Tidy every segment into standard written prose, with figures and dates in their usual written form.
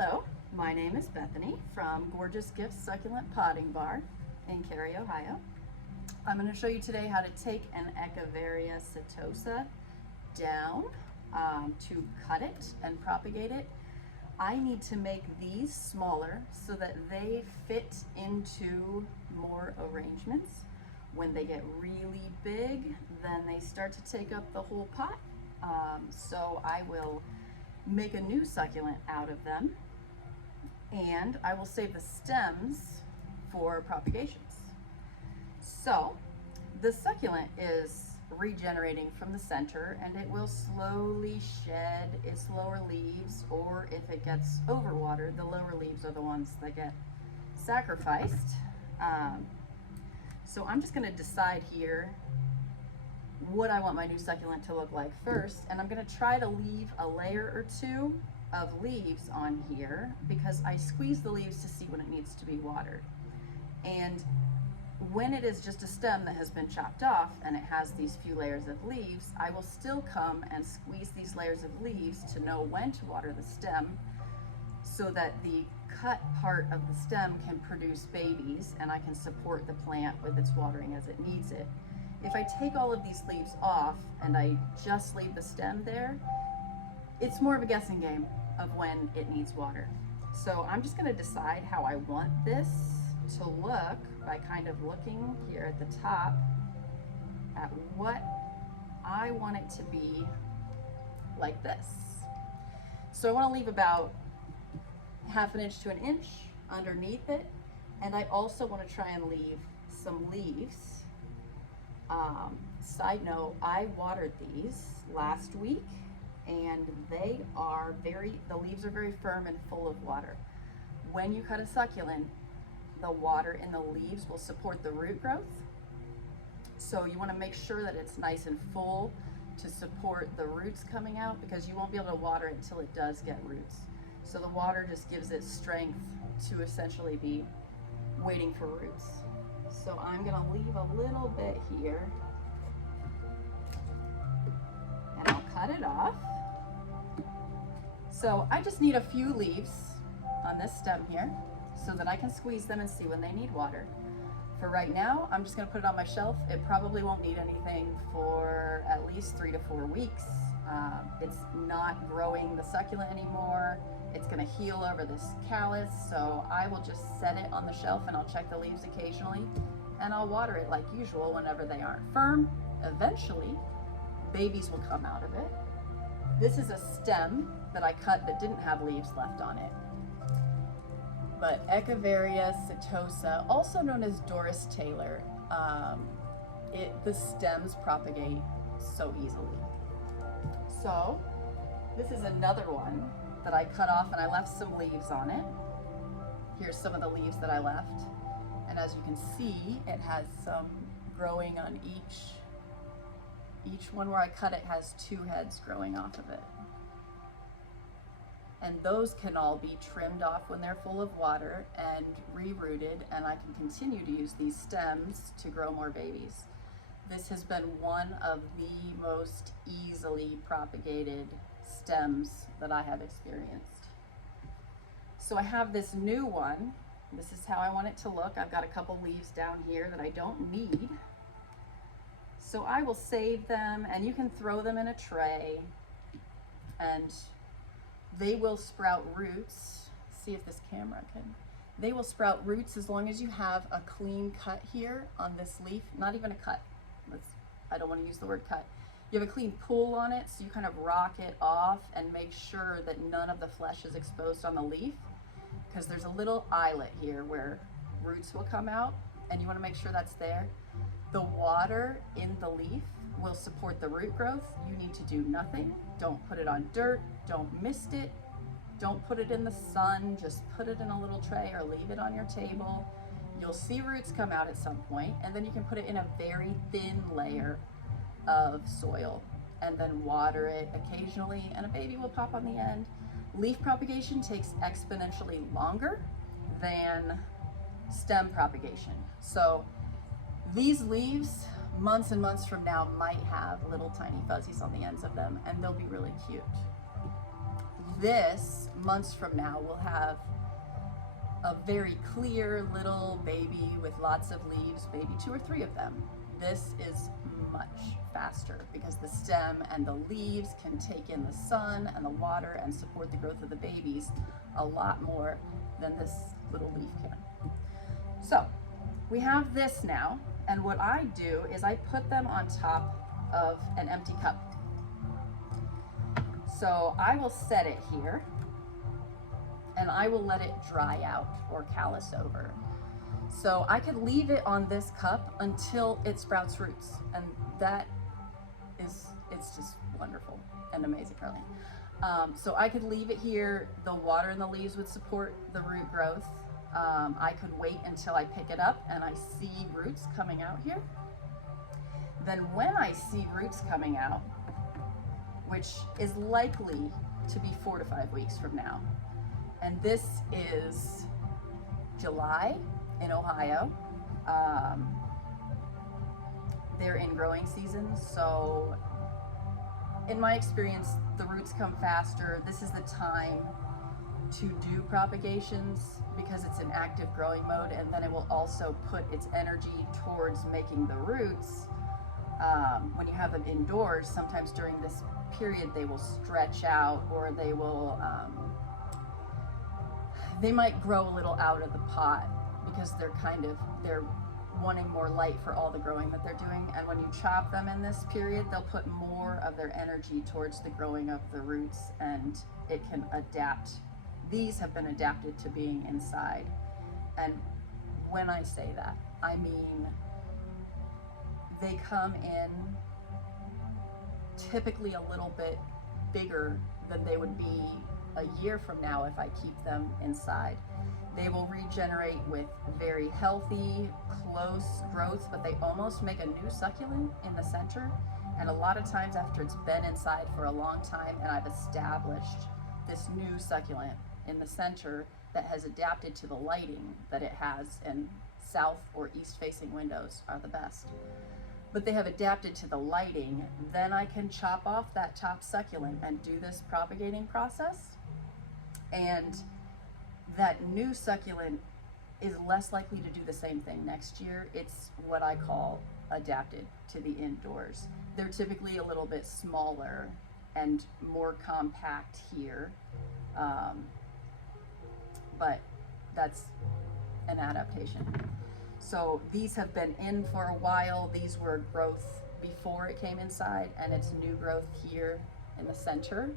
Hello, my name is Bethany from Gorgeous Gifts Succulent Potting Bar in Carey, Ohio. I'm going to show you today how to take an Echeveria down to cut it and propagate it. I need to make these smaller so that they fit into more arrangements. When they get really big, then they start to take up the whole pot. So I will make a new succulent out of them, and I will save the stems for propagations. So the succulent is regenerating from the center, and it will slowly shed its lower leaves, or if it gets overwatered, the lower leaves are the ones that get sacrificed. So I'm just going to decide here what I want my new succulent to look like first, and I'm going to try to leave a layer or two of leaves on here because I squeeze the leaves to see when it needs to be watered. And when it is just a stem that has been chopped off and it has these few layers of leaves, I will still come and squeeze these layers of leaves to know when to water the stem so that the cut part of the stem can produce babies and I can support the plant with its watering as it needs it. If I take all of these leaves off and I just leave the stem there, it's more of a guessing game of when it needs water. So I'm just going to decide how I want this to look by kind of looking here at the top at what I want it to be like this. So I want to leave about ½ inch to an inch underneath it, and I also want to try and leave some leaves. Side note, I watered these last week and the leaves are very firm and full of water. When you cut a succulent, the water in the leaves will support the root growth. So you want to make sure that it's nice and full to support the roots coming out, because you won't be able to water it until it does get roots. So the water just gives it strength to essentially be waiting for roots. So I'm going to leave a little bit here, and I'll cut it off. So I just need a few leaves on this stem here so that I can squeeze them and see when they need water. For right now, I'm just going to put it on my shelf. It probably won't need anything for at least 3 to 4 weeks. It's not growing the succulent anymore. It's going to heal over this callus, so I will just set it on the shelf and I'll check the leaves occasionally, and I'll water it like usual whenever they aren't firm. Eventually, babies will come out of it. This is a stem that I cut that didn't have leaves left on it. But Echeveria setosa, also known as Doris Taylor, the stems propagate so easily. So this is another one that I cut off, and I left some leaves on it. Here's some of the leaves that I left. And as you can see, it has some growing on each one where I cut it has 2 heads growing off of it. And those can all be trimmed off when they're full of water and rerooted, and I can continue to use these stems to grow more babies. This has been one of the most easily propagated stems that I have experienced. So I have this new one. This is how I want it to look. I've got a couple leaves down here that I don't need. So I will save them, and you can throw them in a tray, and they will sprout roots. See if this camera can. They will sprout roots as long as you have a clean cut here on this leaf. Not even a cut. I don't want to use the word cut. You have a clean pull on it, so you kind of rock it off and make sure that none of the flesh is exposed on the leaf, because there's a little eyelet here where roots will come out, and you want to make sure that's there. The water in the leaf will support the root growth. You need to do nothing. Don't put it on dirt. Don't mist it. Don't put it in the sun. Just put it in a little tray or leave it on your table. You'll see roots come out at some point, and then you can put it in a very thin layer of soil and then water it occasionally, and a baby will pop on the end. Leaf propagation takes exponentially longer than stem propagation. So these leaves, months and months from now, might have little tiny fuzzies on the ends of them, and they'll be really cute. this, months from now, will have a very clear little baby with lots of leaves, maybe 2 or 3 of them. This is much faster because the stem and the leaves can take in the sun and the water and support the growth of the babies a lot more than this little leaf can. So we have this now, and what I do is I put them on top of an empty cup. So I will set it here and I will let it dry out or callus over. So I could leave it on this cup until it sprouts roots, and that is, it's just wonderful and amazing, really. So I could leave it here, the water and the leaves would support the root growth. I could wait until I pick it up and I see roots coming out here. Then when I see roots coming out, which is likely to be 4 to 5 weeks from now, and this is July in Ohio. They're in growing season, so in my experience, the roots come faster. This is the time to do propagations because it's an active growing mode, and then it will also put its energy towards making the roots. When you have them indoors, sometimes during this period they will stretch out, or they will they might grow a little out of the pot because they're wanting more light for all the growing that they're doing. And when you chop them in this period, they'll put more of their energy towards the growing of the roots, and it can adapt. These have been adapted to being inside. And when I say that, I mean they come in typically a little bit bigger than they would be a year from now if I keep them inside. They will regenerate with very healthy, close growths, but they almost make a new succulent in the center. And a lot of times after it's been inside for a long time and I've established this new succulent in the center that has adapted to the lighting that it has, and south or east facing windows are the best. But they have adapted to the lighting, then I can chop off that top succulent and do this propagating process. And that new succulent is less likely to do the same thing next year. It's what I call adapted to the indoors. They're typically a little bit smaller and more compact here, but that's an adaptation. So these have been in for a while. These were growth before it came inside, and it's new growth here in the center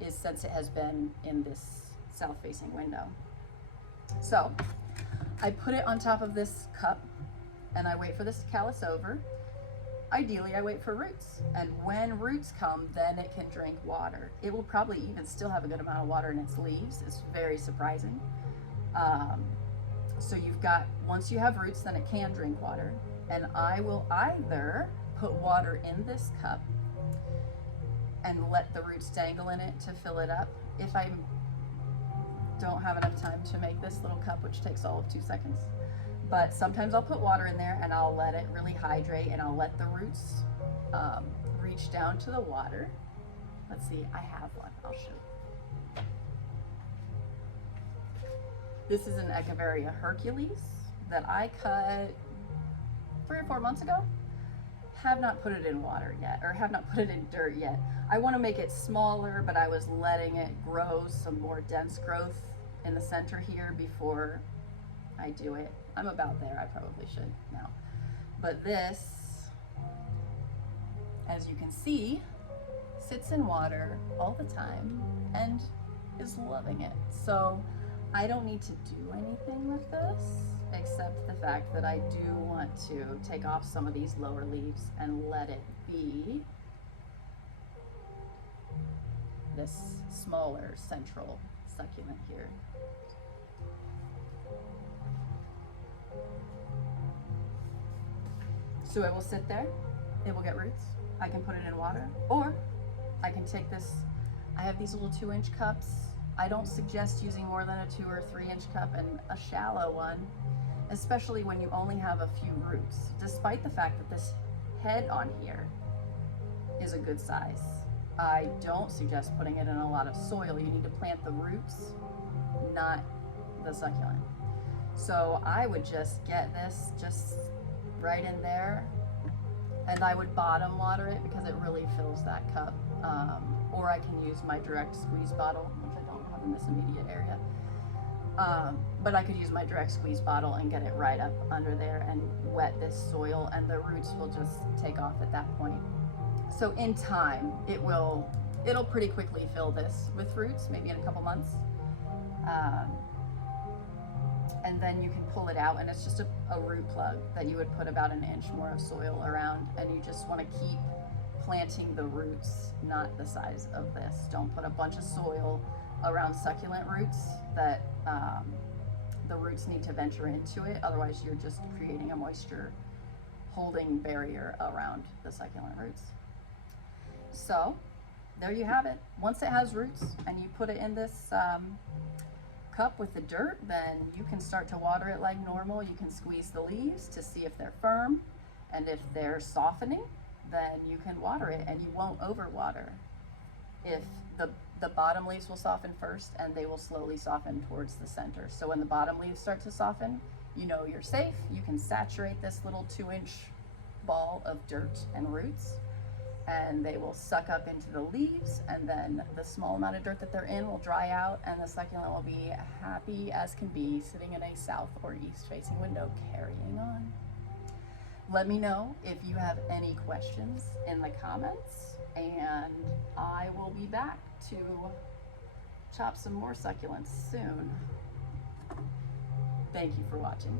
is since it has been in this south facing window. So I put it on top of this cup and I wait for this to callus over. Ideally I wait for roots, and when roots come, then it can drink water. It will probably even still have a good amount of water in its leaves. It's very surprising. So you've got, once you have roots, then it can drink water, and I will either put water in this cup and let the roots dangle in it to fill it up. If I don't have enough time to make this little cup, which takes all of 2 seconds, but sometimes I'll put water in there and I'll let it really hydrate, and I'll let the roots reach down to the water. Let's see, I have one, I'll show you. This is an Echeveria Hercules that I cut 3 or 4 months ago. Have not put it in water yet, or have not put it in dirt yet. I want to make it smaller, but I was letting it grow some more dense growth in the center here before I do it. I'm about there, I probably should now. But this, as you can see, sits in water all the time and is loving it. So I don't need to do anything with this except the fact that I do want to take off some of these lower leaves and let it be this smaller central succulent here. So it will sit there, it will get roots. I can put it in water, or I can take this, I have these little 2-inch cups. I don't suggest using more than a 2 or 3-inch cup, and a shallow one, especially when you only have a few roots, despite the fact that this head on here is a good size. I don't suggest putting it in a lot of soil. You need to plant the roots, not the succulent. So I would just get this just right in there, and I would bottom water it because it really fills that cup. Or I can use my direct squeeze bottle, which I don't have in this immediate area. But I could use my direct squeeze bottle and get it right up under there and wet this soil, and the roots will just take off at that point. So in time, it'll pretty quickly fill this with roots, maybe in a couple months. And then you can pull it out, and it's just a root plug that you would put about an inch more of soil around, and you just want to keep planting the roots, not the size of this. Don't put a bunch of soil around succulent roots that the roots need to venture into it, otherwise you're just creating a moisture holding barrier around the succulent roots. So there you have it. Once it has roots and you put it in this cup with the dirt, then you can start to water it like normal. You can squeeze the leaves to see if they're firm, and if they're softening, then you can water it, and you won't overwater. If the bottom leaves will soften first, and they will slowly soften towards the center. So when the bottom leaves start to soften, you know you're safe. You can saturate this little 2-inch ball of dirt and roots, and they will suck up into the leaves, and then the small amount of dirt that they're in will dry out, and the succulent will be happy as can be, sitting in a south or east facing window, carrying on. Let me know if you have any questions in the comments, and I will be back to chop some more succulents soon. Thank you for watching.